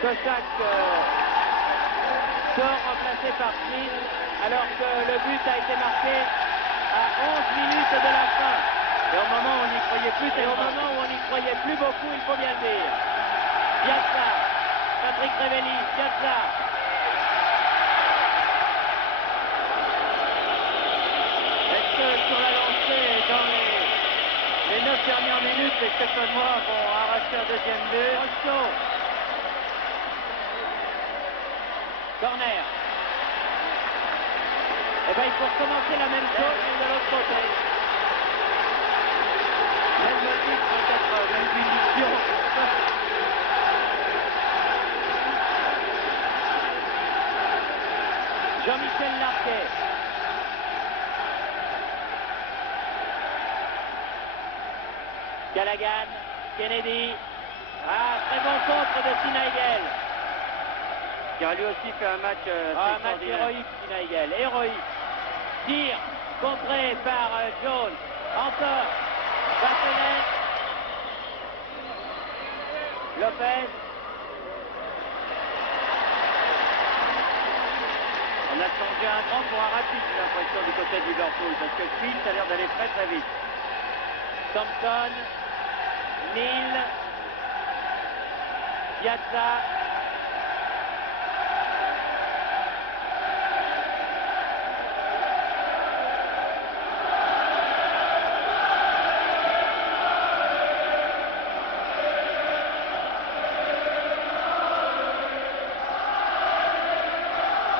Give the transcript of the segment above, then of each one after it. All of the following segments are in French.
Kochak sort remplacé par Smith, alors que le but a été marqué à 11 minutes de la fin. Et au moment où on n'y croyait plus, Et au moment où on n'y croyait plus beaucoup, il faut bien le dire. Piazza, Patrick Révelli, Piazza. Est-ce que sur la lancée, dans les 9 dernières minutes, les Stéphanois vont arracher un deuxième but? Rosto. Corner. Eh bien, il faut recommencer la même chose, mais de l'autre côté. Même motif, peut-être même punition. Jean-Michel Larquet. Callaghan, Kennedy. Ah, très bon contre de Sinaïgel. Qui a lui aussi fait un match Un match héroïque, Sinaïgel. Héroïque. Tir, contré par Jones. Encore. Bachelet. Lopez. On a changé un cran pour un rapide, j'ai l'impression, du côté de Liverpool, parce que Smith a l'air d'aller très très vite. Thompson. Neal. Piazza.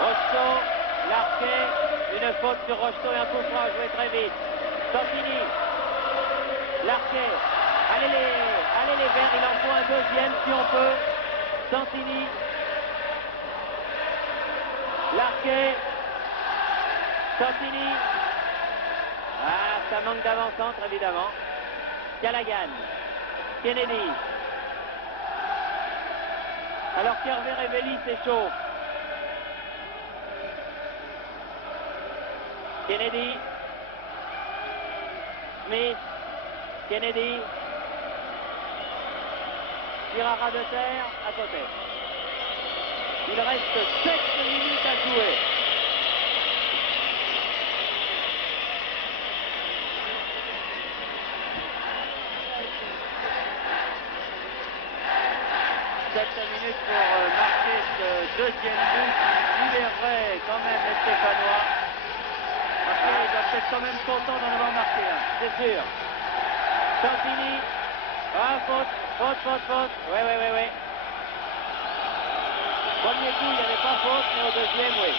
Rocheteau, Larquet, une faute sur Rocheteau et un coup franc joué très vite. Santini, Larquet, allez les Verts, il en faut un deuxième si on peut. Santini, Larquet, Santini. Ah, ça manque d'avant-centre évidemment. Callaghan, Kennedy. Alors qu'Hervé Révelli s'échauffe. Kennedy, Smith, Kennedy, tir à ras de terre, à côté. Il reste 7 minutes à jouer. Minutes pour marquer ce deuxième but qui libérerait quand même les Stéphanois. Après, ils doivent être quand même contents d'en avoir marqué un. C'est sûr. Santini. Ah, faute. Oui. Premier coup, il n'y avait pas faute, mais au deuxième, oui.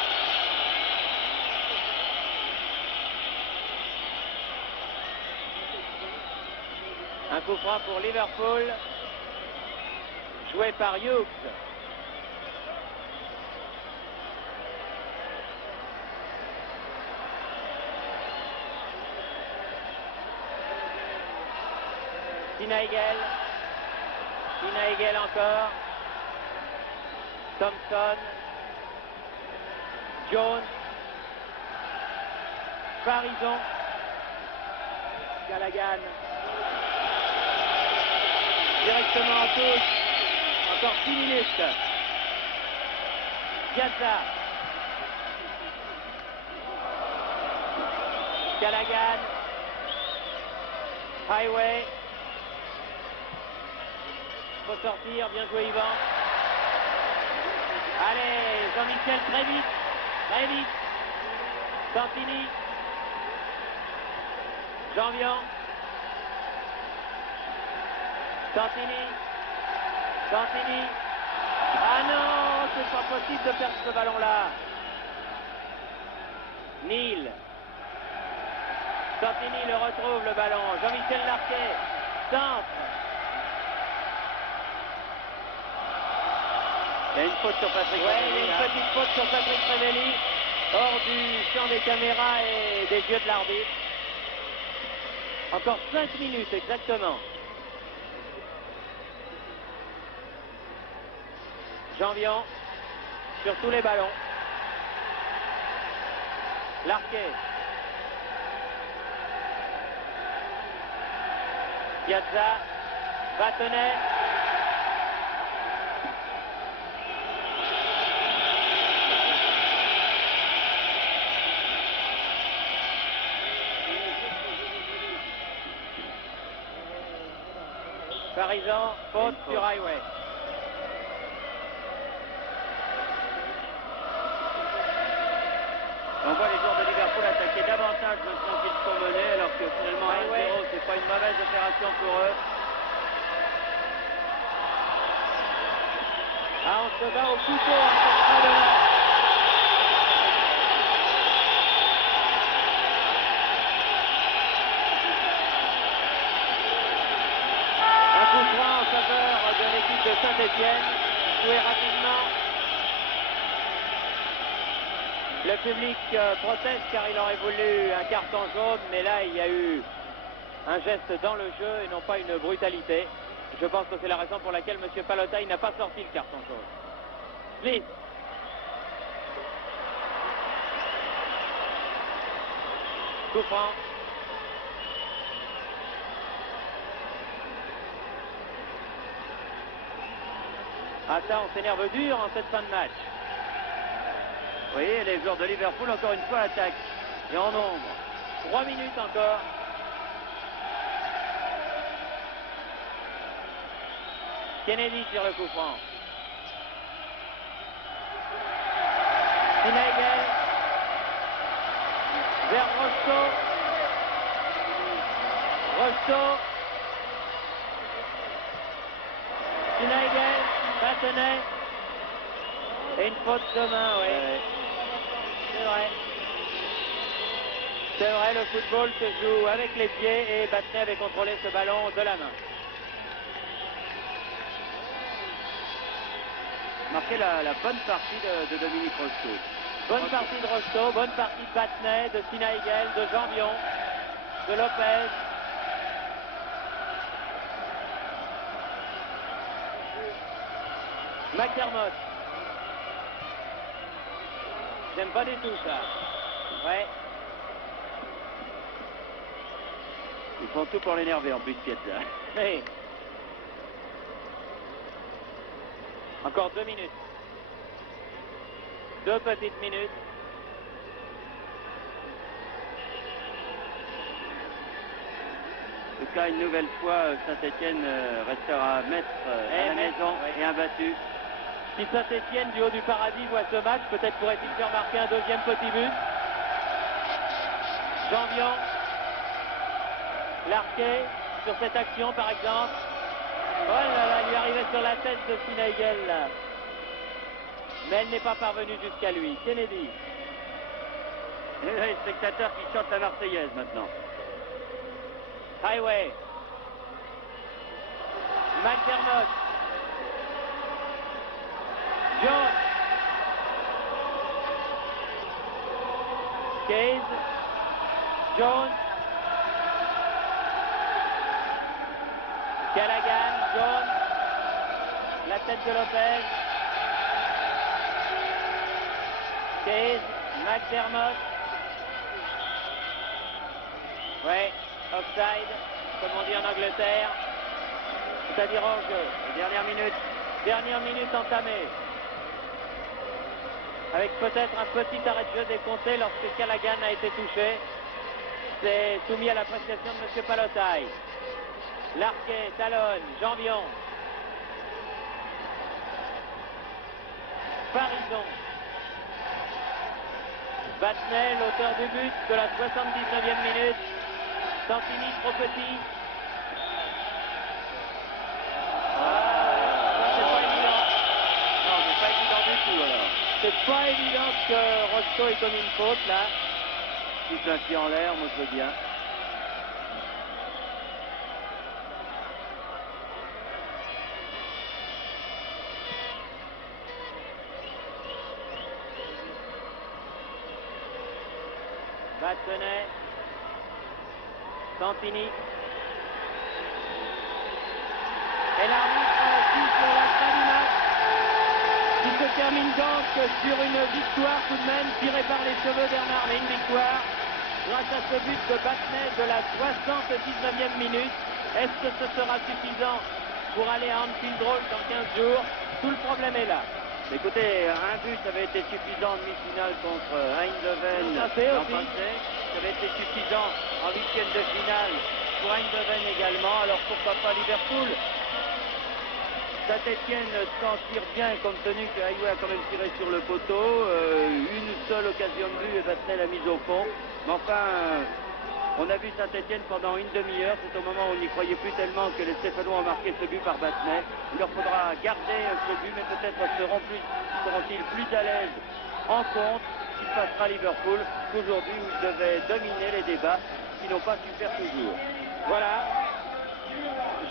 Un coup franc pour Liverpool. Joué par Hughes. Sinaïgel encore. Thompson. Jones. Farison. Callaghan. Directement en touche. Encore 6 minutes. Piazza. Callaghan. Highway. Faut sortir, bien joué Yvan. Allez, Jean-Michel très vite. Santini. Jean-Vian. Santini. Ah non, c'est pas possible de perdre ce ballon-là. Neal. Santini le retrouve le ballon. Jean-Michel Larquet. Centre. Il y a une faute sur Patrick Ouais, Révelli. il y a une petite faute sur Patrick Révelli. Hors du champ des caméras et des yeux de l'arbitre. Encore 5 minutes exactement. Jean-Vian sur tous les ballons. Larquet. Piazza. Vatenay. Parisien, faute sur Highway. On voit les joueurs de Liverpool attaquer davantage maintenant qu'ils sont menés, alors que finalement 1-0, c'est pas une mauvaise opération pour eux. Ah, on se bat au couteau en cette fin de match. Un coup franc en faveur de l'équipe de Saint-Étienne, joué rapidement. Le public proteste car il aurait voulu un carton jaune, mais là il y a eu un geste dans le jeu et non pas une brutalité. Je pense que c'est la raison pour laquelle M. Palotai n'a pas sorti le carton jaune. Smith. Coup franc. Ah ça, on s'énerve dur en cette fin de match. Vous voyez, les joueurs de Liverpool, encore une fois, attaquent. Et en nombre. 3 minutes encore. Kennedy sur le coup franc. Sinagel. Vers Rosto. Rosto. Sinagel. Battenet. Et une faute de main, oui. C'est vrai. C'est vrai, le football se joue avec les pieds et Battenet avait contrôlé ce ballon de la main. Marqué la bonne partie de Dominique Rosto. Bonne partie de Rosto, bonne partie de Battenet, de Sinaïgel, de Jambion, de Lopez. McDermott. J'aime pas du tout ça. Ouais. Ils font tout pour l'énerver en plus, Piet, là. Mais... Encore 2 minutes. 2 petites minutes. En tout cas, une nouvelle fois, Saint-Étienne restera maître à la maison et imbattu. Si Saint-Étienne, du haut du paradis, voit ce match, peut-être pourrait-il faire marquer un deuxième petit but. Jambion. Larquet sur cette action, par exemple. Oh là là, il lui arrivait sur la tête de Sinaïgel. Mais elle n'est pas parvenue jusqu'à lui. Kennedy. Et là, les spectateurs qui chantent la Marseillaise maintenant. Highway. McDermott. Jones. Case. Jones. Callaghan. Jones. La tête de Lopez. Case. McDermott. Ouais, offside, comme on dit en Angleterre. C'est-à-dire hors jeu. Dernière minute. Dernière minute entamée. Avec peut-être un petit arrêt de jeu décompté lorsque Callaghan a été touché. C'est soumis à l'appréciation de M. Palotai. Larquet, talonne, Jambion. Parison. Battenet, l'auteur du but de la 79e minute. Santini trop petit. C'est pas évident. Non, c'est pas évident du tout alors. C'est pas évident que Rosto ait commis une faute là. Tout un pied en l'air, moi je veux bien. Battenet. Santini. Et l'arbitre siffle la fin du match qui se termine donc sur une victoire tout de même tirée par les cheveux Bernard, mais une victoire grâce à ce but de Battenet de la 79e minute. Est-ce que ce sera suffisant pour aller à Anfield Road dans 15 jours? Tout le problème est là. Écoutez, un but, ça avait été suffisant en demi-finale contre Eindhoven l'an passé. Ça avait été suffisant en huitième de finale pour Eindhoven également. Alors pourquoi pas Liverpool? Saint-Étienne s'en tire bien compte tenu que Haïoué a quand même tiré sur le poteau. Une seule occasion de but et Battenay l'a mise au fond. Mais enfin, on a vu Saint-Étienne pendant une demi-heure. C'est au moment où on n'y croyait plus tellement que les Stéphanois ont marqué ce but par Battenay. Il leur faudra garder ce but, mais peut-être seront-ils plus à l'aise en contre qu'il passera à Liverpool qu'aujourd'hui où ils devaient dominer les débats qu'ils n'ont pas su faire toujours. Voilà.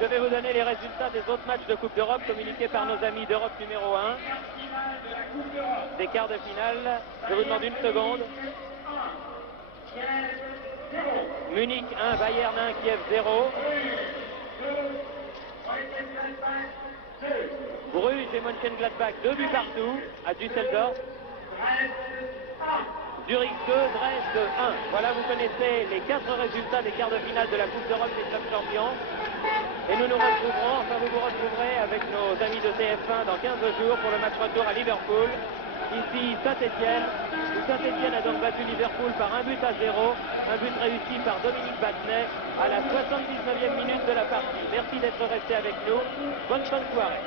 Je vais vous donner les résultats des autres matchs de Coupe d'Europe communiqués par nos amis d'Europe numéro 1. Des quarts de finale. Je vous demande une seconde. Munich 1, Bayern 1, Kiev 0. Bruges et Mönchengladbach 2 buts partout à Düsseldorf. Zurich 2, Dresde 1. Voilà, vous connaissez les 4 résultats des quarts de finale de la Coupe d'Europe des clubs champions. Et nous nous retrouverons, enfin vous vous retrouverez avec nos amis de TF1 dans 15 jours pour le match retour à Liverpool. Ici Saint-Étienne, où Saint-Étienne a donc battu Liverpool par 1 but à 0. Un but réussi par Dominique Battenay à la 79e minute de la partie. Merci d'être resté avec nous. Bonne fin de soirée.